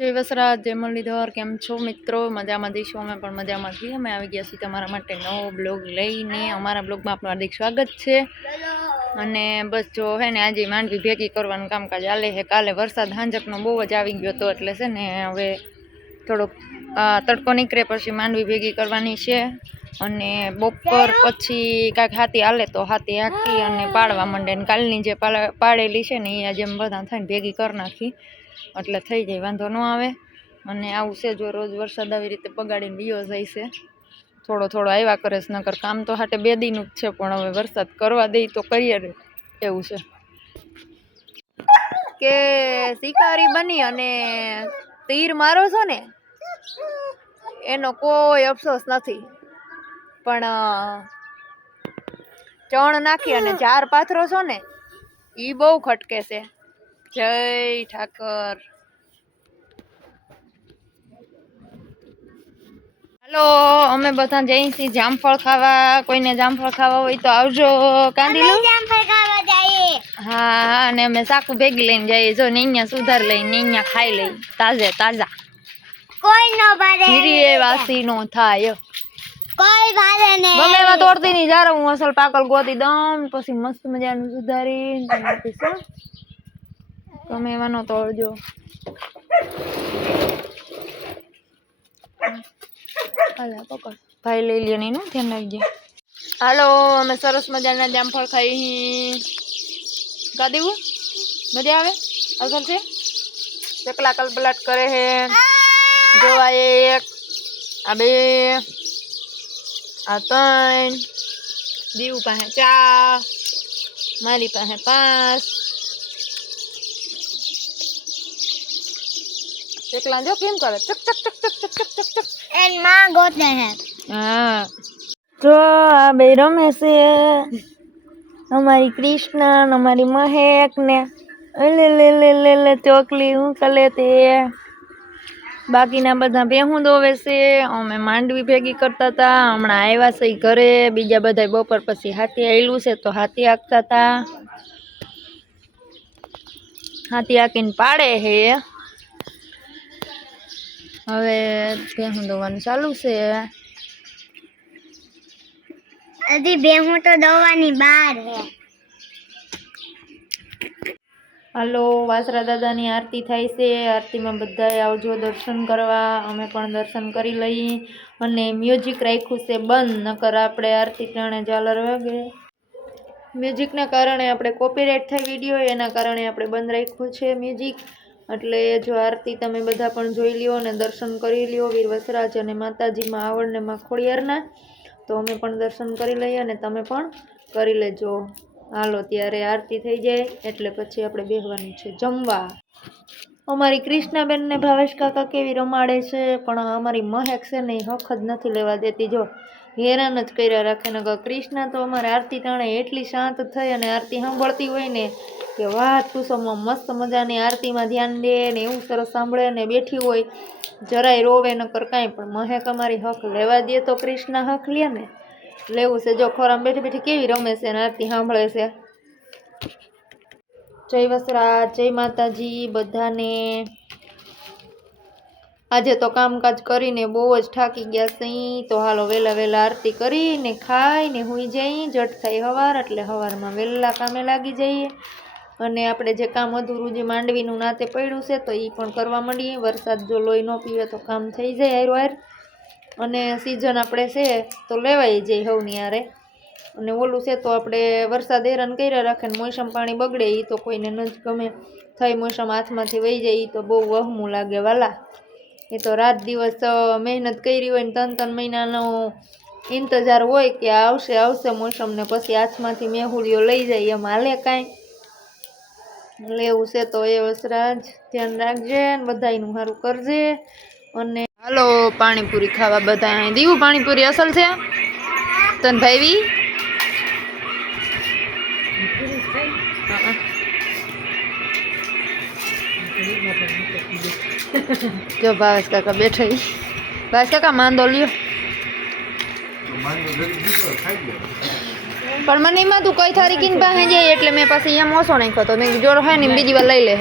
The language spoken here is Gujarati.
જય વસરાજ, જય મુરલીધર, કેમ છો મિત્રો? મજામાં દઈશું, અમે પણ મજામાં છીએ. અમે આવી ગયા છીએ તમારા માટે નવો બ્લોગ લઈને. અમારા બ્લોગમાં આપણું હાર્દિક સ્વાગત છે. અને બસ જો હે ને આજે માંડવી ભેગી કરવાનું કામકાજ ચાલે છે. કાલે વરસાદ હાંજકનો બહુ જ આવી ગયો હતો એટલે છે ને હવે થોડોક તડકો નીકળે પછી માંડવી ભેગી કરવાની છે. અને બપોર પછી કાંઈક હાથી હાલે તો હાથી હાકી અને પાડવા માંડે. ને કાલની જે પાડેલી છે ને એ આજે બધા થઈને ભેગી કરી નાખી એટલે થઈ જાય, વાંધો ન આવે. અને આવું છે જો રોજ વરસાદ આવી રીતે બગાડીને બીયો જાય છે. થોડો થોડો આવ્યા કરે છે, નકર કામ તો હાટે 2 દીનું જ છે, પણ હવે વરસાદ કરવા દઈ તો કરીએ રે એવું છે. કે શિકારી બની અને તીર મારો છો ને એનો કોઈ અફસોસ નથી, પણ ચણ નાખી અને ઝાર પાથરો છો ને એ બહુ ખટકે છે. જય ઠાકર. હાલો, અમે બધા જઈએ છીએ જામફળ ખાવા. કોઈને જામફળ ખાવા હોય તો આવજો. કાંદીલું જામફળ ખાવા જઈએ. હા, અને અમે સાકુ ભેગી લઈને જઈએ. જો નીયા સુધાર લઈને નીયા ખાઈ લઈ તાજે તાજા. કોઈ નો ભારે ધીરે વાસી નો થાય, કોઈ ભારે ને ગમે એવા તોડતી ની જારે હું અસલ પાકલ ગોતી દઉં પછી મસ્ત મજાનું સુધારીને આપીશું. ગમે એવા નો તોડજો. હાલે પકડ ભાઈ લઈ લ્યો નહીં, ધ્યાન રાખજે. હાલો, અમે સરસ મજાના જામફળ ખાઈ. કા દેવું મજા આવે અસલ છે. ચકલા કલબલાટ કરે હે. જોવા 1 આ 2 આ 3 દીવું પાસે 4 મારી પાસે 5. ચકલા જો કેમ કરે ચક ચક ચક ચક ચક ચક ચક ચક એન માં ગોતે હે. હા, તો આ બે રમે છે અમારી કૃષ્ણ અમારી મહેક ને લે લે લે લે લે ચોકલી હું કલે તે. બાકીના બધા ભેહું દોવે છે. અમે માંડવી ભેગી કરતા હતા. હમણાં આવ્યા છે ઘરે. બીજા બધા બપોર પછી હાથી આવેલું છે તો હાથી હાંકતા હતા. હાથી હાંકીને પાડે હે. હવે ભેહું દોવાનું ચાલુ છે. હજી ભેહું તો દોવાની બહાર હે. હાલો, વાસરા દાદાની આરતી થાય છે. આરતીમાં બધાએ આવજો દર્શન કરવા. અમે પણ દર્શન કરી લઈ. અને મ્યુઝિક રાખ્યું છે બંધ, નકર આપણે આરતી ટાણે ઝાલર વાગે. મ્યુઝિકના કારણે આપણે કોપીરાઇટ થાય વિડીયો, એના કારણે આપણે બંધ રાખ્યું છે મ્યુઝિક. એટલે જો આરતી તમે બધા પણ જોઈ લ્યો અને દર્શન કરી લ્યો વીર વસરાજ અને માતાજીમાં આવડને માં ખોડિયારના. તો અમે પણ દર્શન કરી લઈએ અને તમે પણ કરી લેજો. હાલો, ત્યારે આરતી થઈ જાય એટલે પછી આપણે બેહવાનું છે જમવા. અમારી કૃષ્ણાબેન ને ભાવેશ કાકા કેવી રમાડે છે, પણ અમારી મહેક છે ને એ હક જ નથી લેવા દેતી. જો હેરાન જ કર્યા રાખે. ને કૃષ્ણા તો અમારે આરતી ટાણે એટલી શાંત થઈ અને આરતી સાંભળતી હોય ને કે વાત પૂછોમાં. મસ્ત મજાની આરતીમાં ધ્યાન દે ને એવું સરસ સાંભળે ને બેઠી હોય જરાય રોવે નકર કાંઈ. પણ મહેક અમારી હક લેવા દે તો કૃષ્ણા હક લે ને. લેવું છે. જો ખોરામાં બેઠી બેઠી કેવી રમે છે ને આરતી સાંભળે છે. જય વસરાજ, જય માતાજી બધાને. આજે તો કામકાજ કરીને બહુ જ થાકી ગયા સહી. તો હાલો વહેલા વહેલા આરતી કરીને ખાઈને હુઈ જઈ. જટ થાય સવાર એટલે સવારમાં વહેલા કામે લાગી જઈએ. અને આપણે જે કામ અધૂરું જે માંડવીનું નાતે પડ્યું છે તો એ પણ કરવા માંડીએ. વરસાદ જો લોહી ન પીવે તો કામ થઈ જાય હારો હાર. અને સિઝન આપણે છે તો લેવાઈ જાય હવની હારે. અને ઓલું છે તો આપણે વરસાદ હેરાન કર્યા રાખે ને મોસમ પાણી બગડે એ તો કોઈને ન જ ગમે. થઈ મોસમ હાથમાંથી વહી જાય એ તો બહુ વહમું લાગે વાલા. એ તો રાત દિવસ મહેનત કરી હોય ને 3 મહિનાનો ઇંતજાર હોય કે આવશે આવશે મોસમ, ને પછી હાથમાંથી મેહુલીઓ લઈ જાય એમ હાલે કાંઈ. લેવું છે તો એ વસરાજ ધ્યાન રાખજે ને બધાયનું સારું કરજે. અને હાલો પાણીપુરી ખાવા બધા. અહીં દીવું પાણીપુરી અસલ છે તન ભાઈવી. જો ભાવેશ કાકા બેઠા. ભાવેશ કાકા માંદો લ્યો. પણ મને એમાં તું કઈ તારીખની પાસે જાય એટલે મેં પછી અહીંયા મોસો નાખ્યો હતો. મેં જોર હોય ને બીજી વાર લઈ લે.